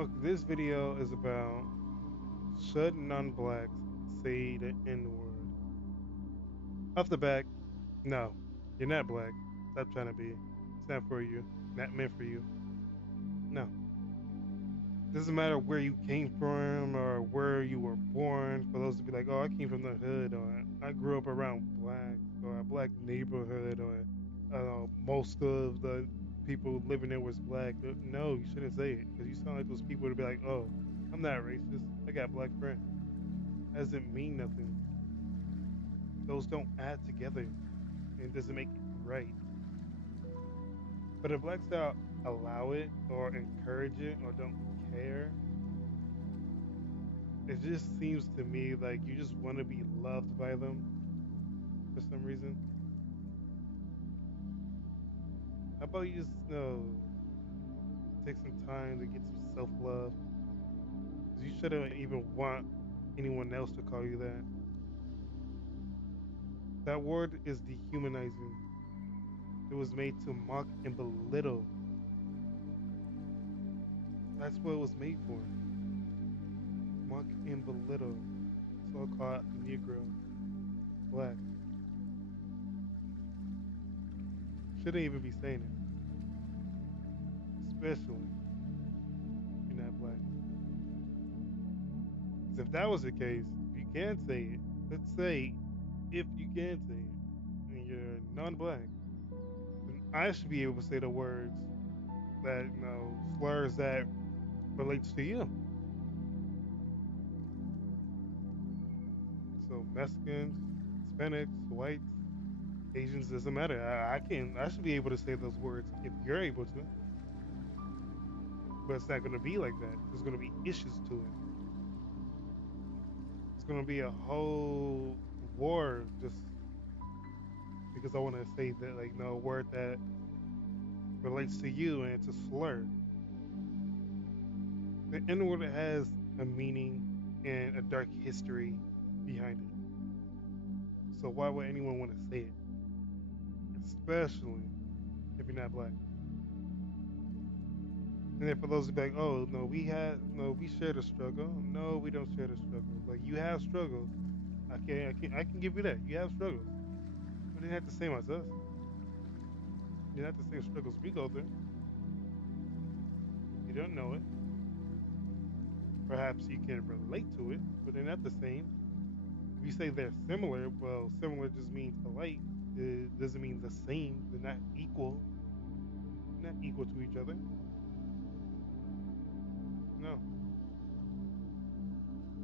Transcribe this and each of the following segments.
Okay, this video is about should non-blacks say the N-word? Off the back, no, you're not black. Stop trying to be. It's not for you. Not meant for you. No. Doesn't matter where you came from or where you were born. For those to be like, oh, I came from the hood, or I grew up around blacks, or a black neighborhood, or most of the people living there was black. No, you shouldn't say it because you sound like those people to be like, oh, I'm not racist. I got black friends. That doesn't mean nothing. Those don't add together and doesn't make it right. But if blacks don't allow it or encourage it or don't care, it just seems to me like you just want to be loved by them for some reason. How about you just take some time to get some self love? Because you shouldn't even want anyone else to call you that. That word is dehumanizing. It was made to mock and belittle. That's what it was made for. Mock and belittle. So called Negro, black. Shouldn't even be saying it. Especially if you're not black. Because if that was the case, you can say it. Let's say if you can say it and you're non-black, then I should be able to say the words that slurs that relates to you. So Mexicans, Hispanics, whites, Asians doesn't matter. I should be able to say those words if you're able to. But it's not gonna be like that. There's gonna be issues to it. It's gonna be a whole war just because I want to say that like no word that relates to you and it's a slur. The N word has a meaning and a dark history behind it. So why would anyone want to say it? Especially if you're not black. And then for those who be like, oh no, we share the struggle. No, we don't share the struggle. Like you have struggles. I can give you that. You have struggles. But they're not the same as us. They're not the same struggles we go through. You don't know it. Perhaps you can relate to it, but they're not the same. If you say they're similar, well, similar just means alike. It doesn't mean the same. They're not equal. They're not equal to each other. No.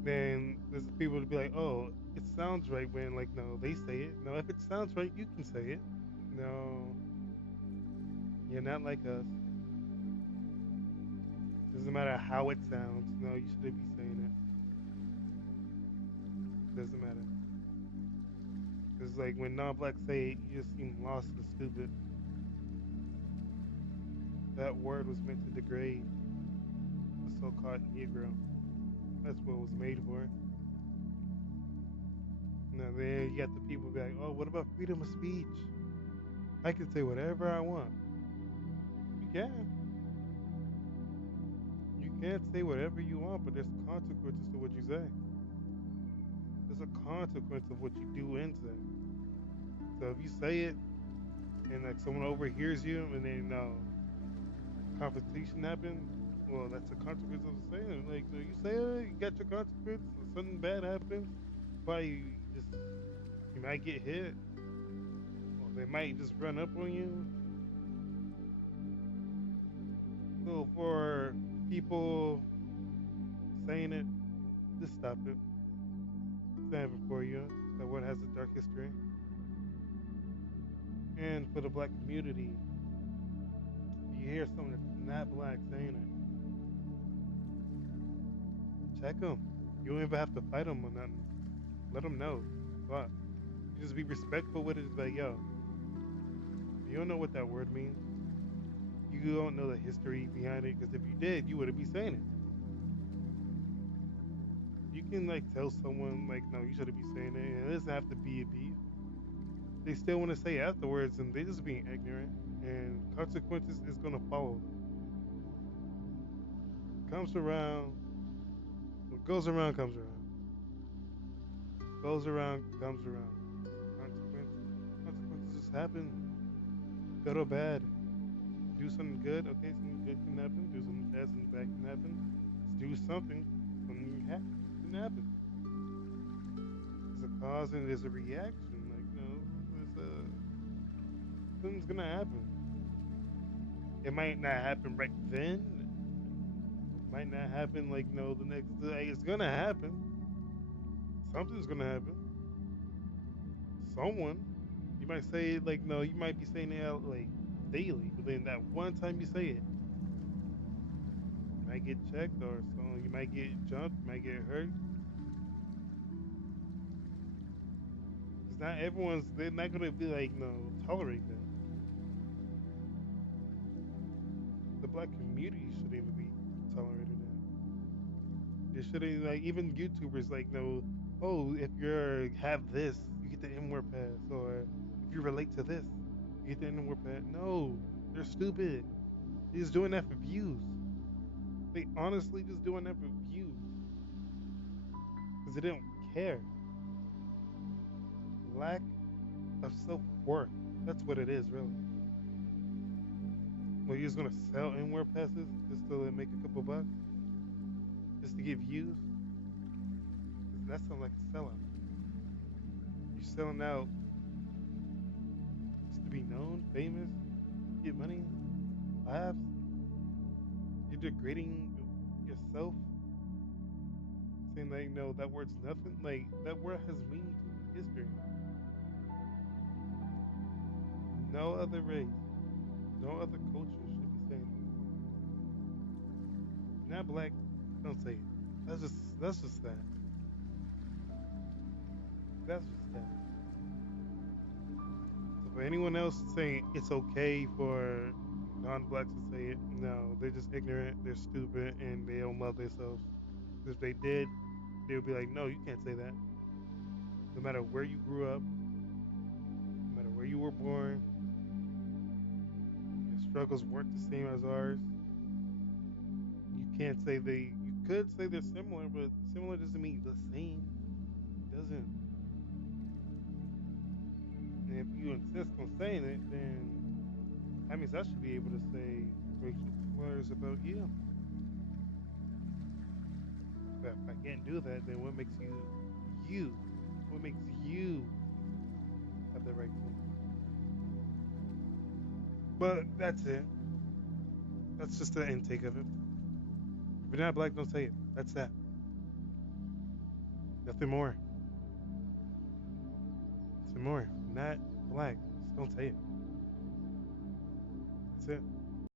Then there's people to be like, oh, it sounds right when like no, they say it. No, if it sounds right, you can say it. No, you're not like us. Doesn't matter how it sounds. No, you shouldn't be saying it. Doesn't matter. It's like when non-blacks say it, you just seem lost and stupid. That word was meant to degrade the so-called Negro. That's what it was made for. Now then you got the people be like, oh, what about freedom of speech? I can say whatever I want. You can. You can say whatever you want, but there's consequences to what you say. There's a consequence of what you do and say. So if you say it and like someone overhears you and then confrontation happens, well, that's a consequence of saying it. Like so you say it, you got your consequence. If something bad happens, probably just you might get hit, or they might just run up on you. So for people saying it, just stop it. It's not even for you. That one has a dark history. And for the black community, if you hear someone that's not black saying it, check them. You don't even have to fight them or nothing. Let them know. But you just be respectful with it. Just be like, yo, you don't know what that word means. You don't know the history behind it. Because if you did, you wouldn't be saying it. You can like tell someone like, no, you shouldn't be saying it. And it doesn't have to be a beef. They still want to say afterwards, and they just being ignorant. And consequences is gonna follow them. Comes around, what goes around comes around. Goes around, comes around. Consequences just happen, good or bad. Do something good, okay, something good can happen. Do something bad, something bad can happen. Just do something can happen. There's a cause and there's a reaction. Like, there's a something's gonna happen. It might not happen right then. It might not happen like the next day. It's gonna happen. Something's gonna happen. Someone. You might say it like no. You might be saying it out like daily, but then that one time you say it, you might get checked or so. You might get jumped. You might get hurt. Because not everyone's. They're not gonna be like no tolerate that. The black community shouldn't even be tolerating that. They shouldn't like even YouTubers like no. Oh, if you're have this, you get the N word pass, or if you relate to this, you get the N word pass. No, they're stupid. They're just doing that for views. They honestly just doing that for views because they don't care. Lack of self worth. That's what it is, really. Well, you're just gonna sell N word passes just to make a couple bucks, just to get views. That sounds like a sellout. You're selling out just to be known, famous, get money, laughs. You're degrading yourself, saying like, no, that word's nothing. Like that word has meaning to history. No other race, no other culture should be saying it. Not black, don't say it. That's just that. That's just that. So for anyone else saying it's okay for non-blacks to say it, no, they're just ignorant, they're stupid, and they don't love themselves. If they did, they would be like, no, you can't say that. No matter where you grew up, no matter where you were born, your struggles weren't the same as ours. You can't say they. You could say they're similar, but similar doesn't mean the same. It doesn't. And if you insist on saying it, then that means I should be able to say racial slurs about you. But if I can't do that, then what makes you? What makes you have the right to? But that's it. That's just the intake of it. If you're not black, don't say it. That's that. Nothing more. Nothing more. If you're not black, just don't say it. That's it.